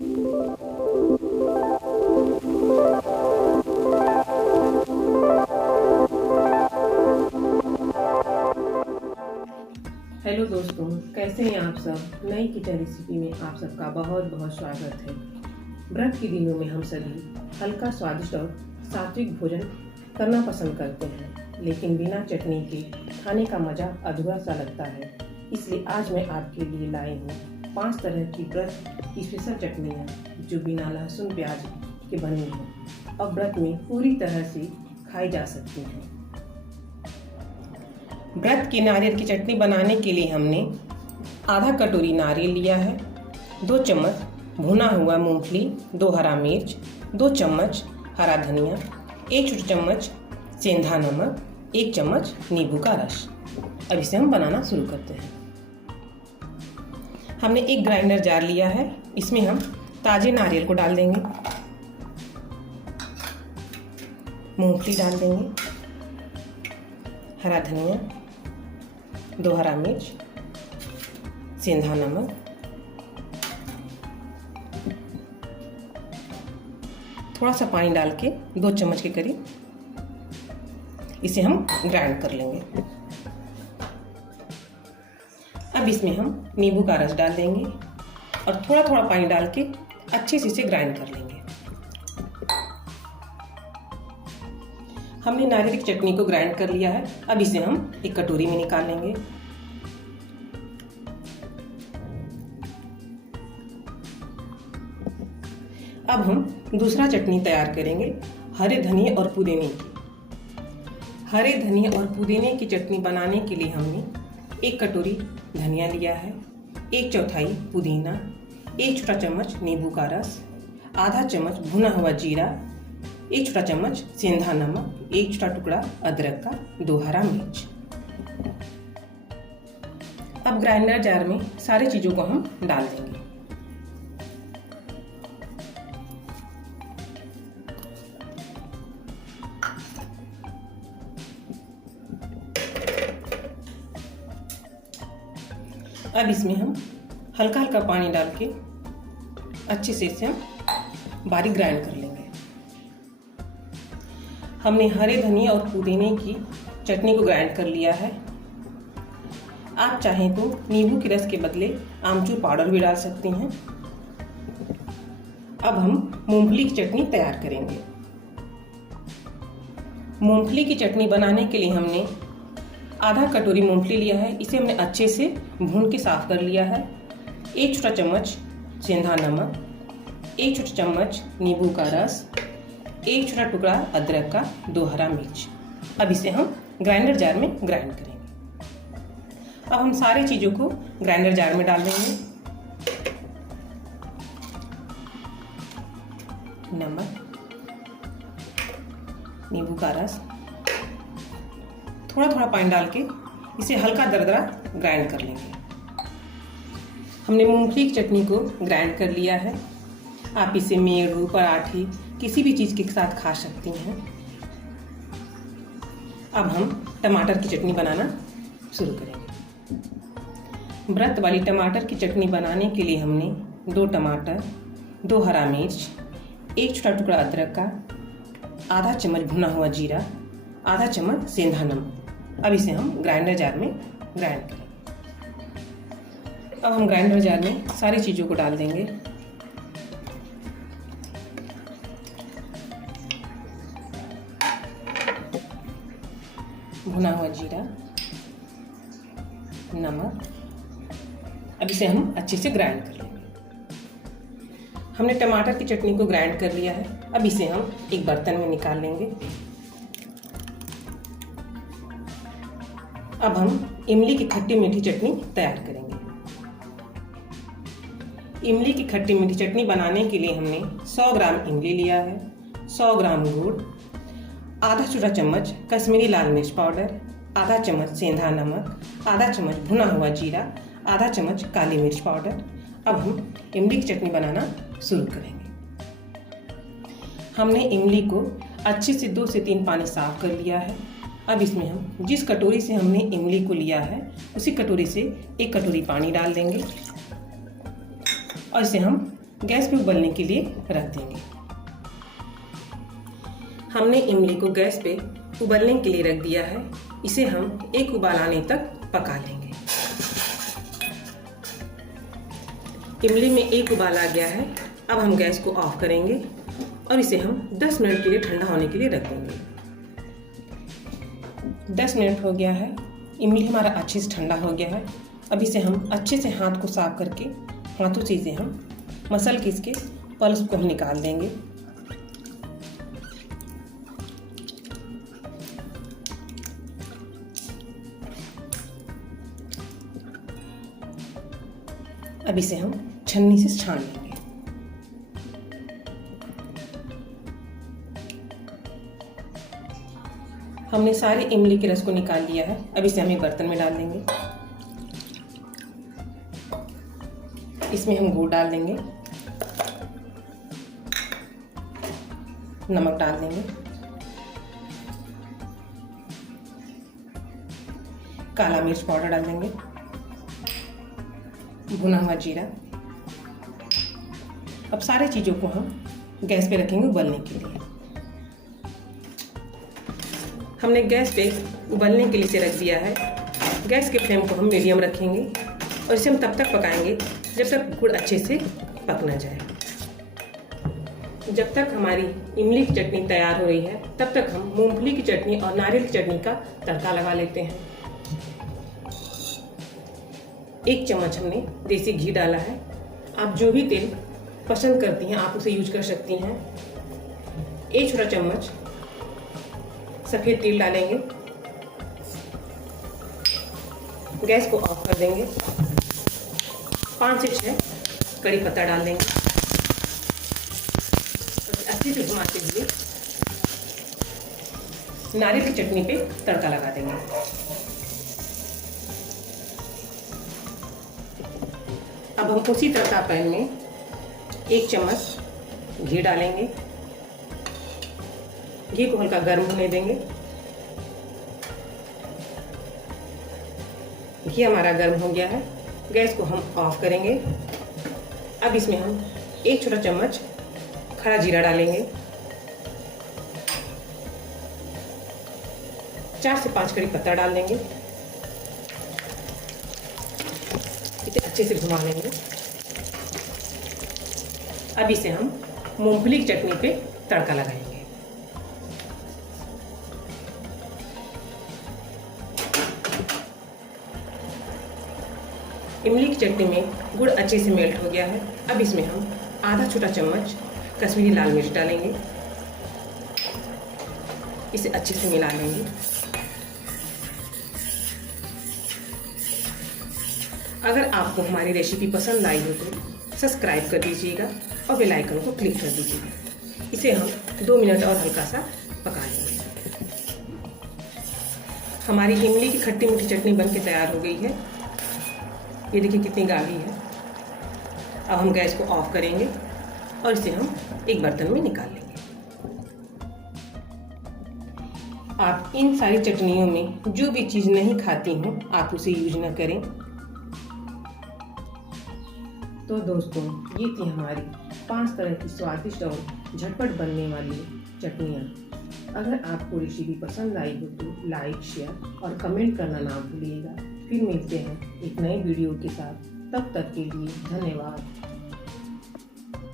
Hello दोस्तों, कैसे हैं आप सब। नई किचन रेसिपी में आप सबका बहुत बहुत स्वागत है। व्रत के दिनों में हम सभी हल्का, स्वादिष्ट और सात्विक भोजन करना पसंद करते हैं, लेकिन बिना चटनी के खाने का मज़ा अधूरा सा लगता है। इसलिए आज मैं आपके लिए लाई हूँ 5 तरह की व्रत की स्पेशल चटनियाँ जो बिना लहसुन प्याज के बनी हैं और व्रत में पूरी तरह से खाई जा सकती हैं। व्रत की नारियल की चटनी बनाने के लिए हमने आधा कटोरी नारियल लिया है, 2 चम्मच भुना हुआ मूंगफली, 2 हरा मिर्च, 2 चम्मच हरा धनिया, 1 छोटा चम्मच सेंधा नमक, 1 चम्मच नींबू का रस। अब इसे हम बनाना शुरू करते हैं। हमने एक ग्राइंडर जार लिया है, इसमें हम ताजे नारियल को डाल देंगे, मूंगफली डाल देंगे, हरा धनिया, 2 हरा मिर्च, सेंधा नमक, थोड़ा सा पानी डाल के 2 चम्मच के करीब इसे हम ग्राइंड कर लेंगे। अब इसमें हम नींबू का रस डाल देंगे और थोड़ा थोड़ा पानी डाल के अच्छे से इसे ग्राइंड कर लेंगे। हमने नारियल की चटनी को ग्राइंड कर लिया है। अब इसे हम एक कटोरी में निकाल लेंगे। अब हम दूसरा चटनी तैयार करेंगे हरे धनिए और पुदीने की। हरे धनिए और पुदीने की चटनी बनाने के लिए हमने 1 कटोरी धनिया लिया है, 1/4 पुदीना, 1 छोटा चम्मच नींबू का रस, आधा चम्मच भुना हुआ जीरा, 1 छोटा चम्मच सेंधा नमक, 1 छोटा टुकड़ा अदरक का, 2 हरा मिर्च। अब ग्राइंडर जार में सारी चीज़ों को हम डाल देंगे। अब इसमें हम हल्का हल्का पानी डाल के अच्छे से इसे हम बारीक ग्राइंड कर लेंगे। हमने हरे धनिया और पुदीने की चटनी को ग्राइंड कर लिया है। आप चाहें तो नींबू के रस के बदले आमचूर पाउडर भी डाल सकती हैं। अब हम मूंगफली की चटनी तैयार करेंगे। मूंगफली की चटनी बनाने के लिए हमने आधा कटोरी मूंगफली लिया है। इसे हमने अच्छे से भून के साफ कर लिया है। 1 छोटा चम्मच सेंधा नमक, 1 छोटा चम्मच नींबू का रस, 1 छोटा टुकड़ा अदरक का, 2 हरा मिर्च। अब इसे हम ग्राइंडर जार में ग्राइंड करेंगे। अब हम सारी चीज़ों को ग्राइंडर जार में डाल देंगे। नमक, नींबू का रस, थोड़ा थोड़ा पानी डाल के इसे हल्का दरदरा ग्राइंड कर लेंगे। हमने मूंगफली की चटनी को ग्राइंड कर लिया है। आप इसे मेड़ू, पराठे, किसी भी चीज़ के साथ खा सकती हैं। अब हम टमाटर की चटनी बनाना शुरू करेंगे। व्रत वाली टमाटर की चटनी बनाने के लिए हमने 2 टमाटर, 2 हरा मिर्च, 1 छोटा टुकड़ा अदरक का, आधा चम्मच भुना हुआ जीरा, आधा चम्मच सेंधा नमक। अब इसे हम ग्राइंडर जार में ग्राइंड करेंगे। अब हम ग्राइंडर जार में सारी चीज़ों को डाल देंगे। भुना हुआ जीरा, नमक। अब इसे हम अच्छे से ग्राइंड कर लेंगे। हमने टमाटर की चटनी को ग्राइंड कर लिया है। अब इसे हम एक बर्तन में निकाल लेंगे। अब हम इमली की खट्टी मीठी चटनी तैयार करेंगे। इमली की खट्टी मीठी चटनी बनाने के लिए हमने 100 ग्राम इमली लिया है, 100 ग्राम गुड़, आधा छोटा चम्मच कश्मीरी लाल मिर्च पाउडर, आधा चम्मच सेंधा नमक, आधा चम्मच भुना हुआ जीरा, आधा चम्मच काली मिर्च पाउडर। अब हम इमली की चटनी बनाना शुरू करेंगे। हमने इमली को अच्छे से 2 से 3 पानी साफ कर लिया है। अब इसमें हम जिस कटोरी से हमने इमली को लिया है उसी कटोरी से 1 कटोरी पानी डाल देंगे और इसे हम गैस पे उबलने के लिए रख देंगे। हमने इमली को गैस पे उबलने के लिए रख दिया है। इसे हम एक उबाल आने तक पका लेंगे। इमली में एक उबाल आ गया है। अब हम गैस को ऑफ करेंगे और इसे हम 10 मिनट के लिए ठंडा होने के लिए रख देंगे। 10 मिनट हो गया है। इमली हमारा अच्छे से ठंडा हो गया है। अब इसे हम अच्छे से हाथ को साफ करके हाथों से इसे हम मसल के इसके पल्स को हम निकाल देंगे। अब इसे हम छन्नी से छान लेंगे। हमने सारे इमली के रस को निकाल लिया है। अब इसे हम एक बर्तन में डाल देंगे। इसमें हम गुड़ डाल देंगे, नमक डाल देंगे, काला मिर्च पाउडर डाल देंगे, भुना हुआ जीरा। अब सारी चीज़ों को हम गैस पे रखेंगे उबलने के लिए। हमने गैस पे उबलने के लिए इसे रख दिया है। गैस के फ्लेम को हम मीडियम रखेंगे और इसे हम तब तक पकाएंगे जब तक गुड़ अच्छे से पक ना जाए। जब तक हमारी इमली की चटनी तैयार हो रही है तब तक हम मूंगफली की चटनी और नारियल की चटनी का तड़का लगा लेते हैं। 1 चम्मच हमने देसी घी डाला है। आप जो भी तेल पसंद करती हैं आप उसे यूज कर सकती हैं। 1 छोटा चम्मच सफ़ेद तिल डालेंगे। गैस को ऑफ कर देंगे। 5 से 6 कड़ी पत्ता डाल देंगे। अच्छे से घुमाते हुए नारियल की चटनी पे तड़का लगा देंगे। अब हम उसी तड़का पैन में 1 चम्मच घी डालेंगे। घी को हल्का गर्म होने देंगे। घी हमारा गर्म हो गया है। गैस को हम ऑफ करेंगे। अब इसमें हम 1 छोटा चम्मच खड़ा जीरा डालेंगे। 4 से 5 कड़ी पत्ता डाल देंगे। इसे अच्छे से घुमा लेंगे। अब इसे हम मूंगफली की चटनी पे तड़का लगाएंगे। इमली की चटनी में गुड़ अच्छे से मेल्ट हो गया है। अब इसमें हम आधा छोटा चम्मच कश्मीरी लाल मिर्च डालेंगे। इसे अच्छे से मिला लेंगे। अगर आपको हमारी रेसिपी पसंद आई हो तो सब्सक्राइब कर दीजिएगा और बेल आइकन को क्लिक कर दीजिएगा। इसे हम 2 मिनट और हल्का सा पका लेंगे। हमारी इमली की खट्टी मीठी चटनी बनके तैयार हो गई है। ये देखिए कितनी गाढ़ी है। अब हम गैस को ऑफ करेंगे और इसे हम एक बर्तन में निकाल लेंगे। आप इन सारी चटनियों में जो भी चीज़ नहीं खाती हैं आप उसे यूज न करें। तो दोस्तों ये थी हमारी 5 तरह की स्वादिष्ट और झटपट बनने वाली चटनियाँ। अगर आपको रेसिपी पसंद आई हो तो लाइक, शेयर और कमेंट करना ना भूलिएगा। फिर मिलते हैं एक नए वीडियो के साथ। तब तक के लिए धन्यवाद।